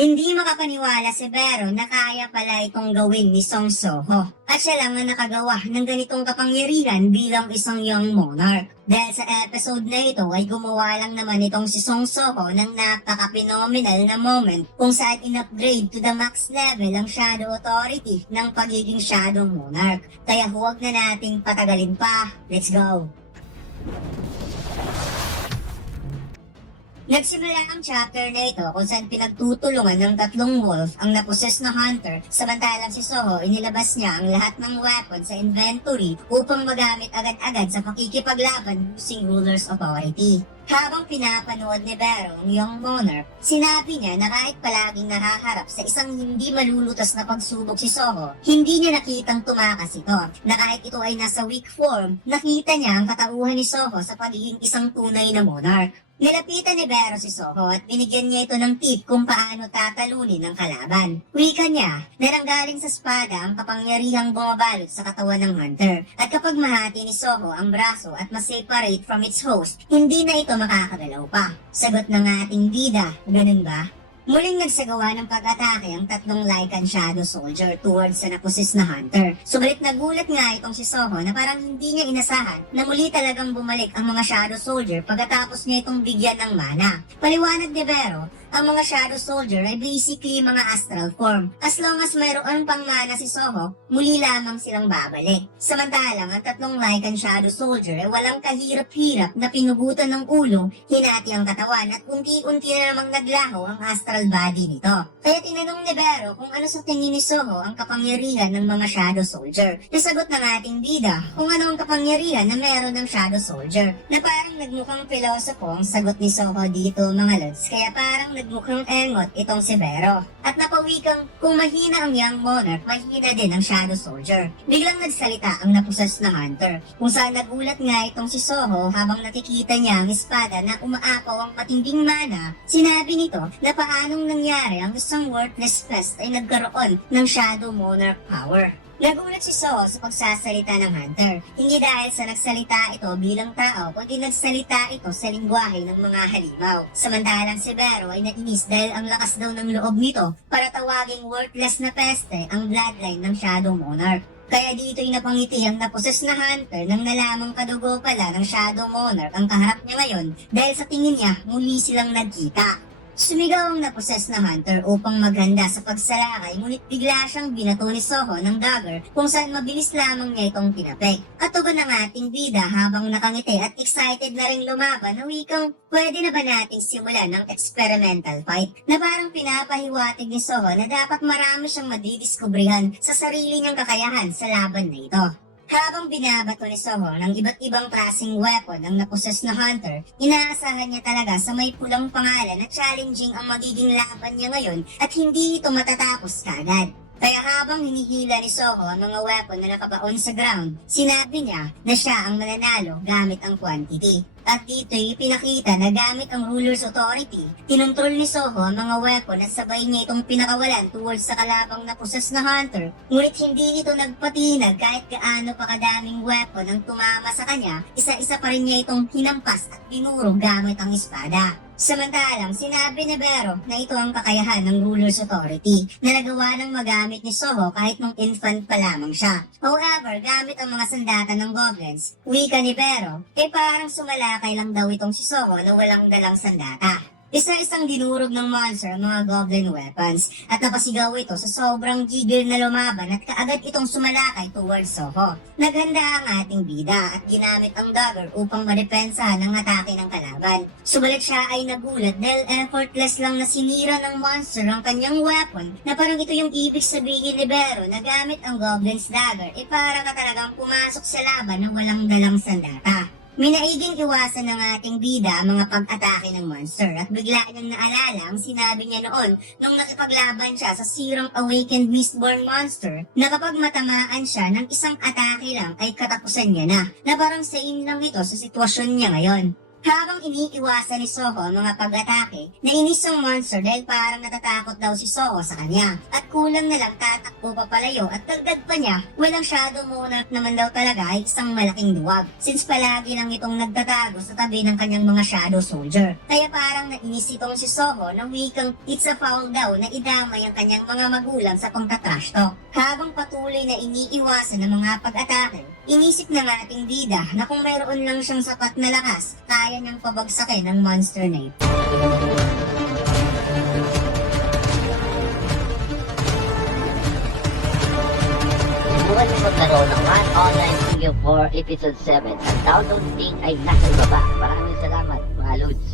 Hindi makapaniwala si Vero na kaya pala itong gawin ni Song Soho. At siya lang ang nakagawa ng ganitong kapangyarihan bilang isang young monarch. Dahil sa episode na ito ay gumawa lang naman itong si Song Soho ng napaka-phenomenal na moment kung saan in-upgrade to the max level ang Shadow Authority ng pagiging Shadow Monarch. Kaya huwag na nating patagalin pa. Let's go! Nagsimula ang chapter na ito kung saan pinagtutulungan ng tatlong wolf ang naposes na hunter, samantalang si Soho inilabas niya ang lahat ng weapon sa inventory upang magamit agad-agad sa pakikipaglaban using ruler's authority. Habang pinapanood ni Vero ang young monarch, sinabi niya na kahit palaging nahaharap sa isang hindi malulutas na pagsubok si Soho, hindi niya nakitang tumakas ito, na kahit ito ay nasa weak form, nakita niya ang katauhan ni Soho sa pagiging isang tunay na monarch. Nilapitan ni Vero si Soho at binigyan niya ito ng tip kung paano tatalunin ang kalaban. Wika niya, naranggaling sa espada ang kapangyarihang bumabalot sa katawan ng hunter. At kapag mahati ni Soho ang braso at ma-separate from its host, hindi na ito makakagalaw pa. Sagot ng ating bida, ganun ba? Muling nagsagawa ng pag-atake ang tatlong Lycan Shadow Soldier towards sa napusis na hunter. Subalit nagulat nga itong si Soho na parang hindi niya inasahan na muli talagang bumalik ang mga Shadow Soldier pagkatapos niya itong bigyan ng mana. Paliwanag ni Vero, ang mga Shadow Soldier ay basically mga astral form. As long as mayroon pang mana si Soho, muli lamang silang babalik. Samantalang ang tatlong Lycan Shadow Soldier ay walang kahirap-hirap na pinugutan ng ulo, hinati ang katawan at unti-unti na namang naglaho ang astral body nito. Kaya tinanong ni Vero kung ano sa tingin ni Soho ang kapangyarihan ng mga Shadow Soldier. Nasagot ng ating bida kung ano ang kapangyarihan na meron ng Shadow Soldier. Na parang nagmukhang pilosopo ang sagot ni Soho dito mga lods, kaya parang nagmukhang engot itong si Vero. At napawikang kung mahina ang young monarch, mahina din ang Shadow Soldier. Biglang nagsalita ang napusas na hunter, kung saan nagulat nga itong si Soho habang nakikita niya ang espada na umaapaw ang matinding mana. Sinabi nito na paanong nangyari ang isang worthless pest ay nagkaroon ng Shadow Monarch power. Nagulat si Soho sa pagsasalita ng hunter, hindi dahil sa nagsalita ito bilang tao, kundi nagsalita ito sa lingwahe ng mga halimaw. Samantalang si Vero ay nainis dahil ang lakas daw ng loob nito para tawaging worthless na peste ang bloodline ng Shadow Monarch. Kaya dito'y napangiti ang naposes na hunter nang nalamang kadugo pala ng Shadow Monarch ang kaharap niya ngayon dahil sa tingin niya muli silang nagkita. Sumigaw ang naposes na hunter upang maghanda sa pagsalakay, ngunit bigla siyang binato ni Soho ng dagger kung saan mabilis lamang niya itong tinapik. At tugon ng ating bida habang nakangiti at excited na rin lumaban na wikang pwede na ba nating simulan ng experimental fight, na parang pinapahiwatig ni Soho na dapat marami siyang madidiskubrihan sa sarili niyang kakayahan sa laban na ito. Habang binabato ni Soho ng iba't ibang klaseng weapon ang naposes na hunter, inaasahan niya talaga sa may pulang pangalan na challenging ang magiging laban niya ngayon at hindi ito matatapos kagad. Kaya habang hinihila ni Soho ang mga weapon na nakabaon sa ground, sinabi niya na siya ang mananalo gamit ang quantity. At dito'y pinakita na gamit ang ruler's authority, tinontrol ni Soho ang mga weapon at sabay niya itong pinakawalan towards sa kalabang napusas na hunter. Ngunit hindi ito nagpatinag kahit gaano pa kadaming weapon ang tumama sa kanya, isa-isa pa rin niya itong hinampas at binurog gamit ang espada. Samantalang sinabi ni Vero na ito ang kakayahan ng ruler's authority na nagawa ng magamit ni Soho kahit nung infant pa lamang siya. However, gamit ang mga sandata ng goblins, wika ni Vero, parang sumalakay lang daw itong si Soho na walang dalang sandata. Isa-isang dinurog ng monster ang mga goblin weapons at napasigaw ito sa sobrang gigil na lumaban at kaagad itong sumalakay towards Soho. Naghanda ang ating bida at ginamit ang dagger upang madepensahan ang atake ng kalaban. Subalit siya ay nagulat dahil effortless lang na sinira ng monster ang kanyang weapon, na parang ito yung ibig sabihin ni Vero na gamit ang goblin's dagger para ka talagang pumasok sa laban ng walang dalang sandata. Minaiging iwasan ng ating bida ang mga pag-atake ng monster at bigla niyang naalala ang sinabi niya noon nung nakipaglaban siya sa sirang awakened mistborn monster na kapag matamaan siya ng isang atake lang ay katapusan niya na parang same lang ito sa sitwasyon niya ngayon. Habang iniiwasan ni Soho ang mga pag-atake, nainis ang monster dahil parang natatakot daw si Soho sa kanya. At kulang na lang tatakbo papalayo at dagdag pa niya, walang Shadow Monarch naman daw talaga ay isang malaking duwag. Since palagi lang itong nagtatago sa tabi ng kanyang mga Shadow Soldier. Kaya parang nainis itong si Soho na wikang it's a foul daw na idamay ang kanyang mga magulang sa pangtatrash talk. Habang patuloy na iniiwasan ng mga pag-atake, inisip ng ating bida na kung mayroon lang siyang sapat na lakas, kaya niyang pabagsakin ng monster na ito. Subukan niyo maglaro ng Man Online Studio 4 Episode 7. Ang download link ay nasa ibaba. Maraming salamat, mga Lods.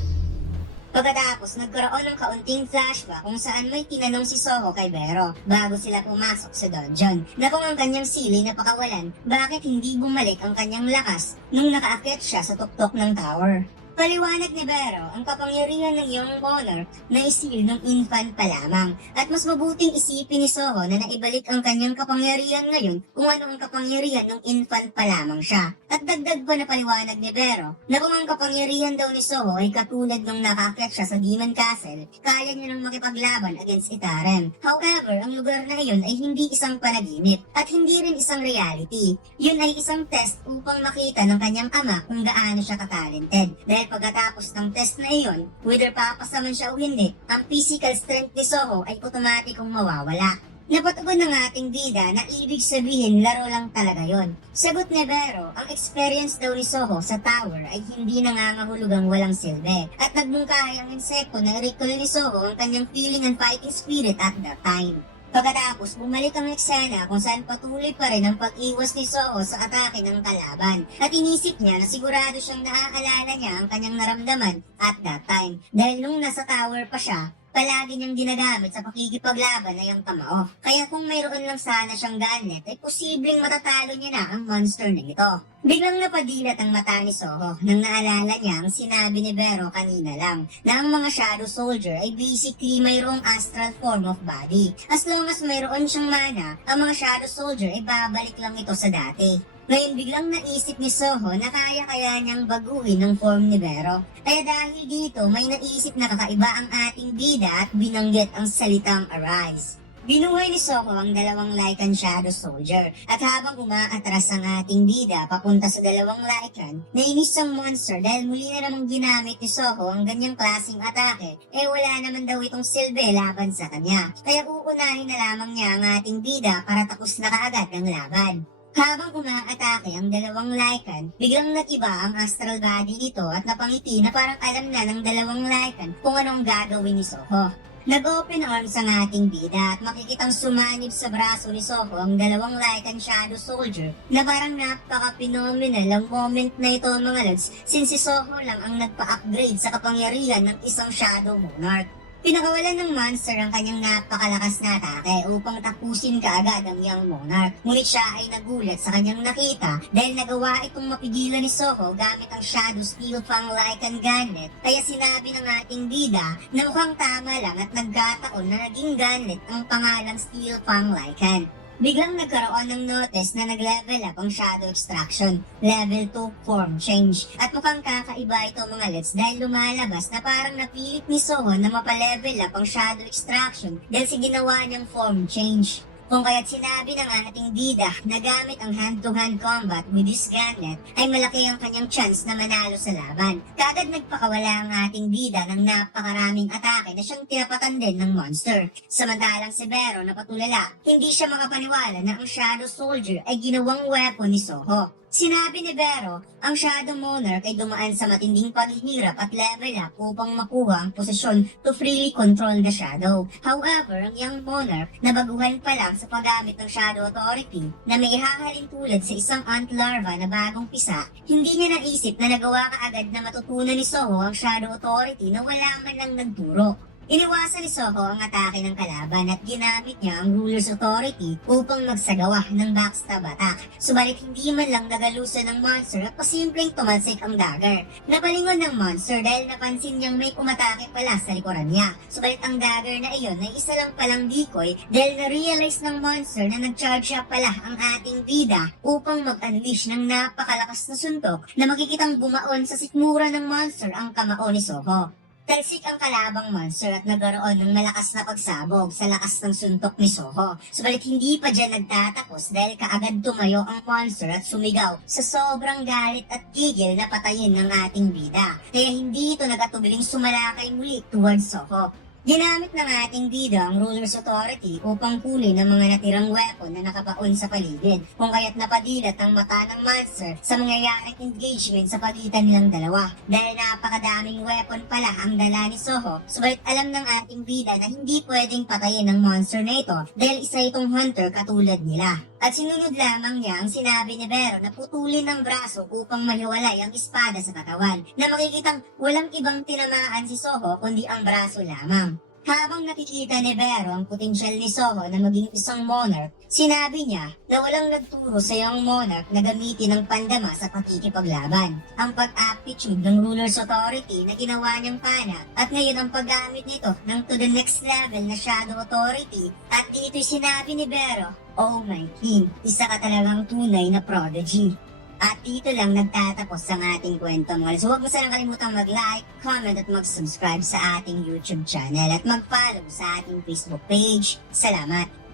Pagkatapos, nagkaroon ng kaunting flashback kung saan may tinanong si Soho kay Vero bago sila pumasok sa dungeon na kung ang kanyang sili na pakawalan, bakit hindi bumalik ang kanyang lakas nung nakaakyat siya sa tuktok ng tower. Paliwanag ni Vero, ang kapangyarihan ng iyong monarch na isil ng infant pa lamang at mas mabuting isipin ni Soho na naibalik ang kanyang kapangyarihan ngayon kung ano ang kapangyarihan ng infant pa lamang siya. At dagdag pa na paliwanag ni Vero na kung ang kapangyarihan daw ni Soho ay katulad nung nakaakyat siya sa Demon Castle, kaya niya nang makipaglaban against Itarem. However, ang lugar na iyon ay hindi isang panaginip at hindi rin isang reality. Yun ay isang test upang makita ng kanyang ama kung gaano siya katalented. Dahil pagkatapos ng test na iyon, whether papasa man siya o hindi, ang physical strength ni Soho ay otomatikong mawawala. Napatugon ng ating bida na ibig sabihin laro lang talaga yon. Sagot ni Vero, ang experience daw ni Soho sa tower ay hindi nangangahulugang walang silbi at nagbungkahay ang insekto na recall ni Soho ang kanyang feeling and fighting spirit at that time. Pagkatapos, bumalik ang eksena kung saan patuloy pa rin ang pag-iwas ni Soho sa atake ng kalaban at inisip niya na sigurado siyang naaalala niya ang kanyang naramdaman at that time dahil nung nasa tower pa siya, palagi niyang ginagamit sa pakikipaglaban ay ang kamao. Kaya kung mayroon lang sana siyang ganet, ay posibleng matatalo niya na ang monster na ito. Biglang napadilat ang mata ni Soho nang naalala niya ang sinabi ni Vero kanina lang na ang mga Shadow Soldier ay basically mayroong astral form of body. As long as mayroon siyang mana, ang mga Shadow Soldier ay babalik lang ito sa dati. Ngayon biglang naisip ni Soho na kaya niyang baguhin ang form ni Vero. Kaya dahil dito may naisip na kakaiba ang ating bida at binanggit ang salitang arise. Binuhay ni Soho ang dalawang Lycan Shadow Soldier at habang umaatras ang ating bida papunta sa dalawang Lycan, nainis ang monster dahil muli na namang ginamit ni Soho ang ganyang klaseng atake wala naman daw itong silbi laban sa kanya. Kaya uunahin na lamang niya ang ating bida para tapos na kaagad ang laban. Habang umaatake ang dalawang Lycan, biglang nag-iba ang astral body nito at napangiti na parang alam na ng dalawang Lycan kung anong gagawin ni Soho. Nag-open arms ang ating bida at makikitang sumanib sa braso ni Soho ang dalawang Lycan Shadow Soldier na parang napaka-phenomenal ang moment na ito mga lads since si Soho lang ang nagpa-upgrade sa kapangyarihan ng isang Shadow Monarch. Pinakawalan ng monster ang kanyang napakalakas na atake upang tapusin kaagad ang young monarch. Ngunit siya ay nagulat sa kanyang nakita dahil nagawa itong mapigilan ni Soho gamit ang Shadow Steel Fang Lycan Gauntlet. Kaya sinabi ng ating bida na mukhang tama lang at nagkataon na naging gauntlet ang pangalang Steel Fang Lycan. Biglang nagkaroon ng notice na nag-level up ang Shadow Extraction, Level 2 Form Change. At mukhang kakaiba ito mga lets dahil lumalabas na parang napilit ni Soho na mapalevel up ang Shadow Extraction dahil sa ginawa niyang Form Change. Kung kaya't sinabi ng ating bida na gamit ang hand-to-hand combat with this gauntlet ay malaki ang kanyang chance na manalo sa laban. Kagad nagpakawala ang ating bida ng napakaraming atake na siyang tinapatan din ng monster. Samantalang si Vero na patulala, hindi siya makapaniwala na ang Shadow Soldier ay ginawang weapon ni Soho. Sinabi ni Vero, ang Shadow Monarch ay dumaan sa matinding paghihirap at level up upang makuha ang posisyon to freely control the Shadow. However, ang young Monarch na baguhan pa lang sa paggamit ng Shadow Authority na may ihahalin tulad sa isang ant larva na bagong pisa, hindi niya naisip na nagawa kaagad na matutunan ni Soho ang Shadow Authority na wala man lang nagturo. Iniwasan ni Soho ang atake ng kalaban at ginamit niya ang ruler's authority upang magsagawa ng backstab attack. Subalit hindi man lang nagalusan ng monster at pasimpleng tumalsik ang dagger. Napalingon ng monster dahil napansin niyang may umatake pala sa likuran niya. Subalit ang dagger na iyon ay isa lang palang decoy dahil na-realize ng monster na nag-charge siya pala ang ating bida upang mag-unleash ng napakalakas na suntok na makikitang bumaon sa sikmura ng monster ang kamao ni Soho. Talsik ang kalabang monster at nagkaroon ng malakas na pagsabog sa lakas ng suntok ni Soho. Subalit hindi pa dyan nagtatapos dahil kaagad tumayo ang monster at sumigaw sa sobrang galit at gigil na patayin ng ating bida. Kaya hindi ito nagatubiling sumalakay muli towards Soho. Ginamit ng ating bida ang ruler's authority upang kunin ang mga natirang weapon na nakabaon sa paligid, kung kaya't napadilat ang mata ng monster sa mangyayaring engagement sa pagitan nilang dalawa. Dahil napakadaming weapon pala ang dala ni Soho, subalit alam ng ating bida na hindi pwedeng patayin ng monster na ito dahil isa itong hunter katulad nila. At sinunod lamang niya ang sinabi ni Vero na putulin ng braso upang mahiwalay ang espada sa katawan, na makikitang walang ibang tinamaan si Soho kundi ang braso lamang. Habang nakikita ni Vero ang potensyal ni Soho na maging isang monarch, sinabi niya na walang nagturo sa iyong monarch na gamitin ang pandama sa pakikipaglaban. Ang pag-aptitude ng ruler's authority na ginawa niyang pana at ngayon ang paggamit nito ng to the next level na shadow authority. At dito'y sinabi ni Vero, "Oh my king, isa ka talagang tunay na prodigy." At dito lang nagtatapos ang ating kwento mga. So huwag mo sanang kalimutang mag-like, comment at mag-subscribe sa ating YouTube channel at mag-follow sa ating Facebook page. Salamat!